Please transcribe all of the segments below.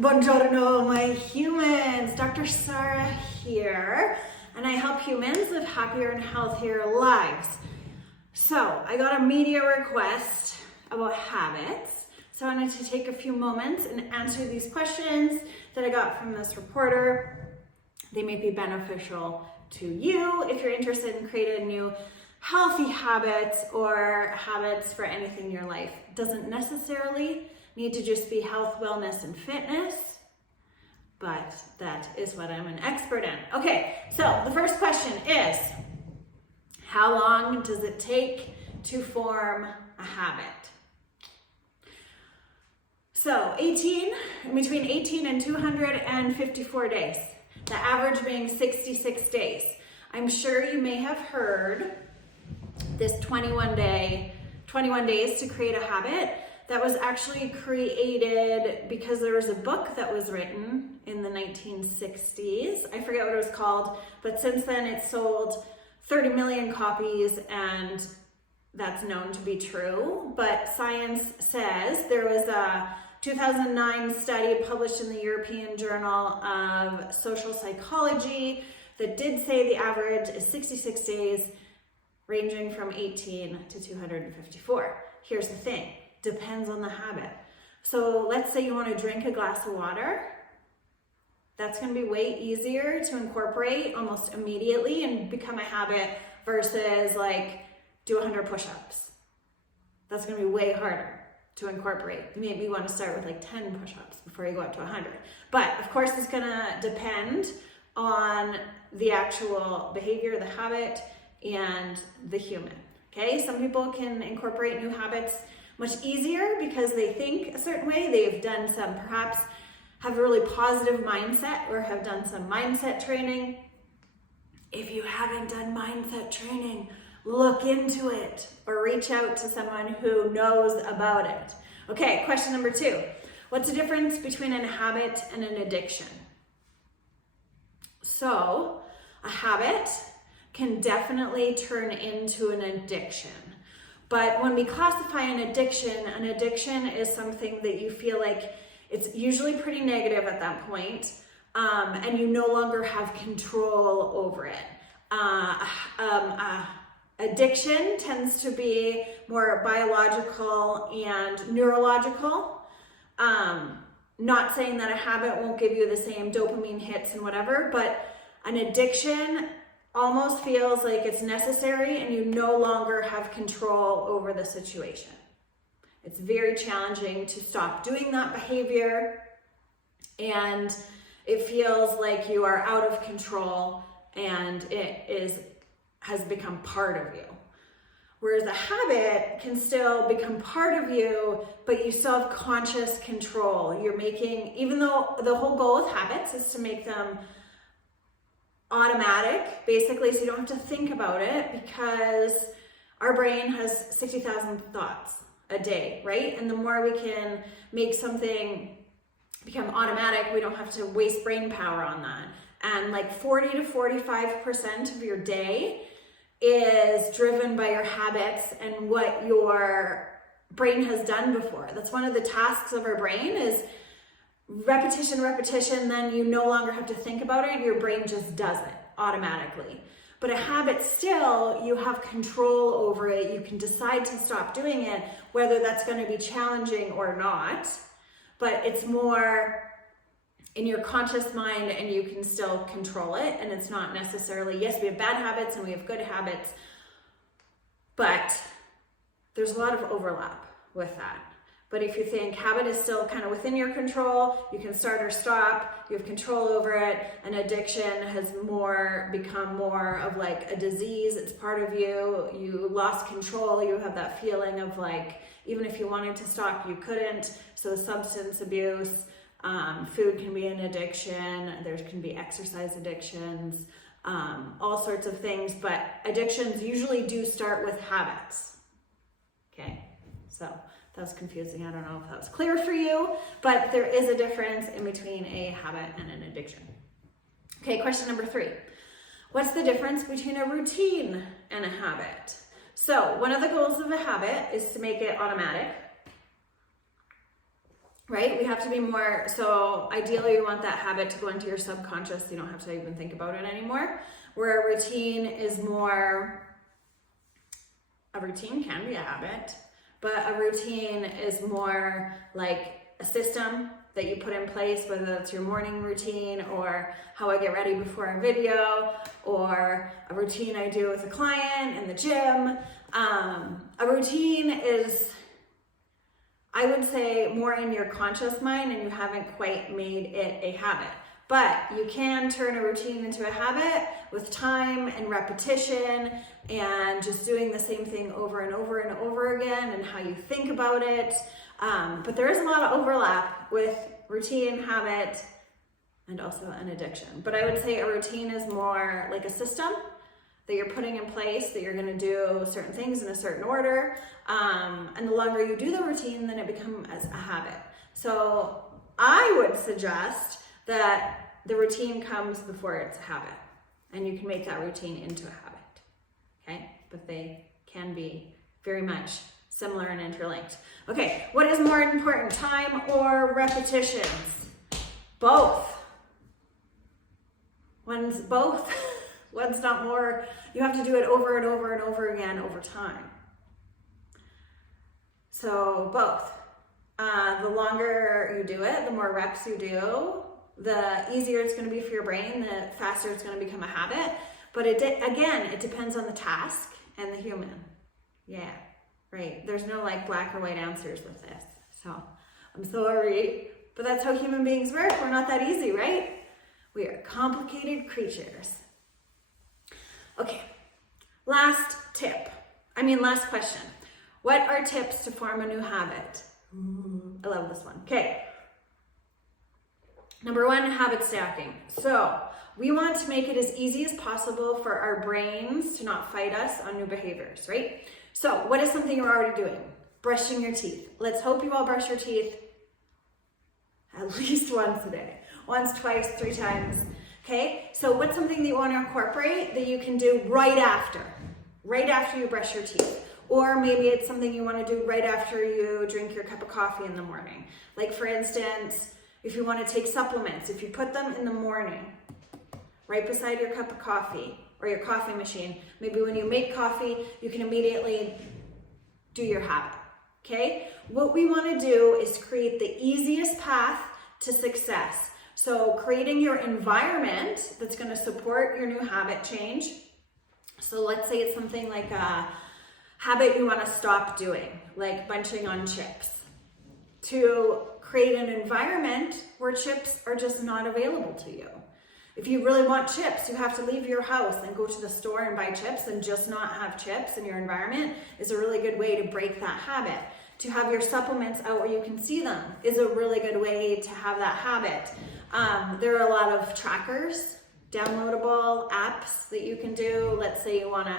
Buongiorno, my humans. Dr. Sarah here, and I help humans live happier and healthier lives. So I got a media request about habits, so I wanted to take a few moments and answer these questions that I got from this reporter. They may be beneficial to you if you're interested in creating new healthy habits or habits for anything in your life. It doesn't necessarily need to just be health, wellness, and fitness, but that is what I'm an expert in. Okay, so the first question is, how long does it take to form a habit? So between 18 and 254 days, the average being 66 days. I'm sure you may have heard this 21 days to create a habit. That was actually created because there was a book that was written in the 1960s. I forget what it was called, but since then it's sold 30 million copies, and that's known to be true. But science says there was a 2009 study published in the European Journal of Social Psychology that did say the average is 66 days, ranging from 18 to 254. Here's the thing. Depends on the habit. So let's say you want to drink a glass of water. That's going to be way easier to incorporate almost immediately and become a habit versus like do 100 push-ups. That's going to be way harder to incorporate. Maybe you want to start with like 10 push-ups before you go up to 100. But of course it's going to depend on the actual behavior, the habit, and the human. Okay, some people can incorporate new habits much easier because they think a certain way. They've done some, perhaps have a really positive mindset or have done some mindset training. If you haven't done mindset training, look into it or reach out to someone who knows about it. Okay, question number 2. What's the difference between a habit and an addiction? So, a habit can definitely turn into an addiction. But when we classify an addiction is something that you feel like it's usually pretty negative at that point, and you no longer have control over it. Addiction tends to be more biological and neurological. Not saying that a habit won't give you the same dopamine hits and whatever, but an addiction almost feels like it's necessary and you no longer have control over the situation. It's very challenging to stop doing that behavior, and it feels like you are out of control and has become part of you. Whereas a habit can still become part of you, but you still have conscious control. You're making, even though the whole goal with habits is to make them automatic, basically, so you don't have to think about it, because our brain has 60,000 thoughts a day, right? And the more we can make something become automatic, we don't have to waste brain power on that. And like 40 to 45% of your day is driven by your habits and what your brain has done before. That's one of the tasks of our brain is repetition, then you no longer have to think about it. Your brain just does it automatically. But a habit, still, you have control over it. You can decide to stop doing it, whether that's going to be challenging or not. But it's more in your conscious mind and you can still control it. And it's not necessarily, yes, we have bad habits and we have good habits, but there's a lot of overlap with that. But if you think habit is still kind of within your control, you can start or stop, you have control over it, and addiction has become more of like a disease, it's part of you, you lost control, you have that feeling of like, even if you wanted to stop, you couldn't. So substance abuse, food can be an addiction, there can be exercise addictions, all sorts of things, but addictions usually do start with habits. Okay, so that was confusing. I don't know if that was clear for you, but there is a difference in between a habit and an addiction. Okay, question number 3. What's the difference between a routine and a habit? So one of the goals of a habit is to make it automatic. right? We have to be more, so ideally you want that habit to go into your subconscious, so you don't have to even think about it anymore. Where a routine is more, a routine can be a habit, but a routine is more like a system that you put in place, whether that's your morning routine or how I get ready before a video, or a routine I do with a client in the gym. A routine is, I would say, more in your conscious mind, and you haven't quite made it a habit. But you can turn a routine into a habit with time and repetition and just doing the same thing over and over and over again, and how you think about it. But there is a lot of overlap with routine, habit, and also an addiction. But I would say a routine is more like a system that you're putting in place, that you're gonna do certain things in a certain order. And the longer you do the routine, then it becomes a habit. So I would suggest that the routine comes before it's a habit, and you can make that routine into a habit, okay? But they can be very much similar and interlinked. Okay, what is more important, time or repetitions? Both. One's both, one's not more. You have to do it over and over and over again over time. So both. The longer you do it, the more reps you do, the easier it's going to be for your brain, the faster it's going to become a habit. But again, it depends on the task and the human. Yeah, right. There's no like black or white answers with this. So I'm sorry, but that's how human beings work. We're not that easy, right? We are complicated creatures. Okay, last question. What are tips to form a new habit? I love this one. Okay. Number one, habit stacking. So we want to make it as easy as possible for our brains to not fight us on new behaviors, right? So what is something you're already doing? Brushing your teeth. Let's hope you all brush your teeth at least once a day. Once, twice, 3 times. Okay, so what's something that you want to incorporate that you can do right after you brush your teeth? Or maybe it's something you want to do right after you drink your cup of coffee in the morning. Like for instance, if you want to take supplements, if you put them in the morning, right beside your cup of coffee or your coffee machine, maybe when you make coffee, you can immediately do your habit, okay? What we want to do is create the easiest path to success. So creating your environment that's going to support your new habit change. So let's say it's something like a habit you want to stop doing, like bunching on chips. To create an environment where chips are just not available to you. If you really want chips, you have to leave your house and go to the store and buy chips, and just not have chips in your environment is a really good way to break that habit. To have your supplements out where you can see them is a really good way to have that habit. There are a lot of trackers, downloadable apps that you can do. Let's say you want to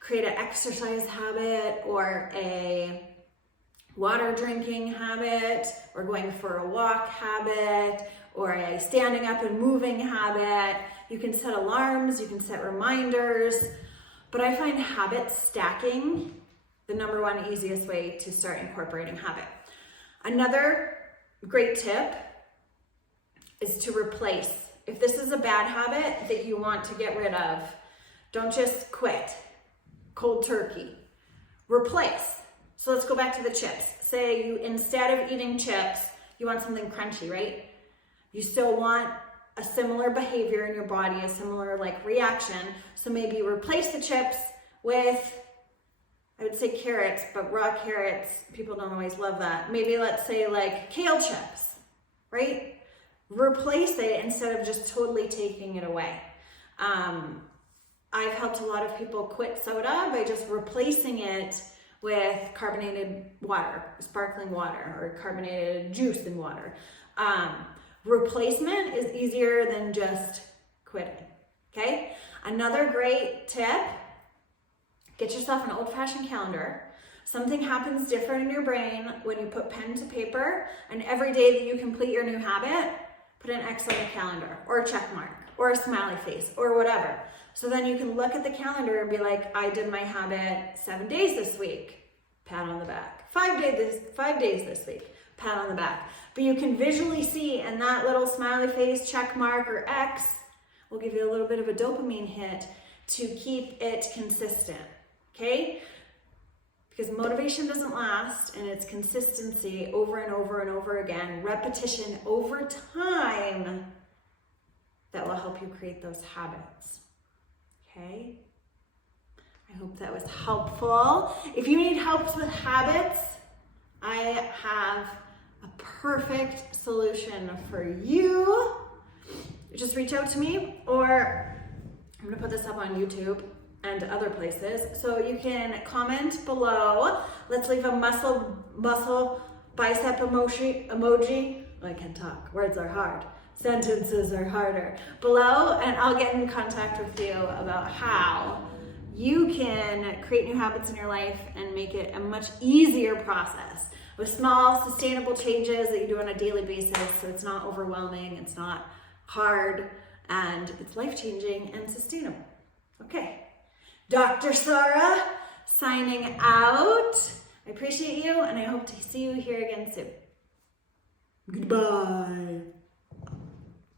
create an exercise habit or a water drinking habit, or going for a walk habit, or a standing up and moving habit. You can set alarms, you can set reminders, but I find habit stacking the number one easiest way to start incorporating habit. Another great tip is to replace. If this is a bad habit that you want to get rid of, don't just quit cold turkey. Replace. So let's go back to the chips. Say you, instead of eating chips, you want something crunchy, right? You still want a similar behavior in your body, a similar like reaction. So maybe you replace the chips with, I would say carrots, but raw carrots, people don't always love that. Maybe let's say like kale chips, right? Replace it instead of just totally taking it away. I've helped a lot of people quit soda by just replacing it with carbonated water, sparkling water, or carbonated juice and water. Replacement is easier than just quitting, okay? Another great tip, get yourself an old-fashioned calendar. Something happens different in your brain when you put pen to paper, and every day that you complete your new habit, put an X on the calendar, or a check mark, or a smiley face, or whatever. So then you can look at the calendar and be like, I did my habit 7 days this week. Pat on the back. 5 days this week. pat on the back. But you can visually see, and that little smiley face, check mark, or X will give you a little bit of a dopamine hit to keep it consistent, okay? Because motivation doesn't last, and it's consistency over and over and over again, repetition over time that will help you create those habits, okay? I hope that was helpful. If you need help with habits, I have a perfect solution for you. Just reach out to me, or I'm gonna put this up on YouTube and other places. So you can comment below. Let's leave a muscle bicep emoji. Oh, I can't talk, words are hard. Sentences are harder. Below, and I'll get in contact with you about how you can create new habits in your life and make it a much easier process with small, sustainable changes that you do on a daily basis, so it's not overwhelming, it's not hard, and it's life-changing and sustainable. Okay, Dr. Sarah signing out. I appreciate you, and I hope to see you here again soon. Goodbye.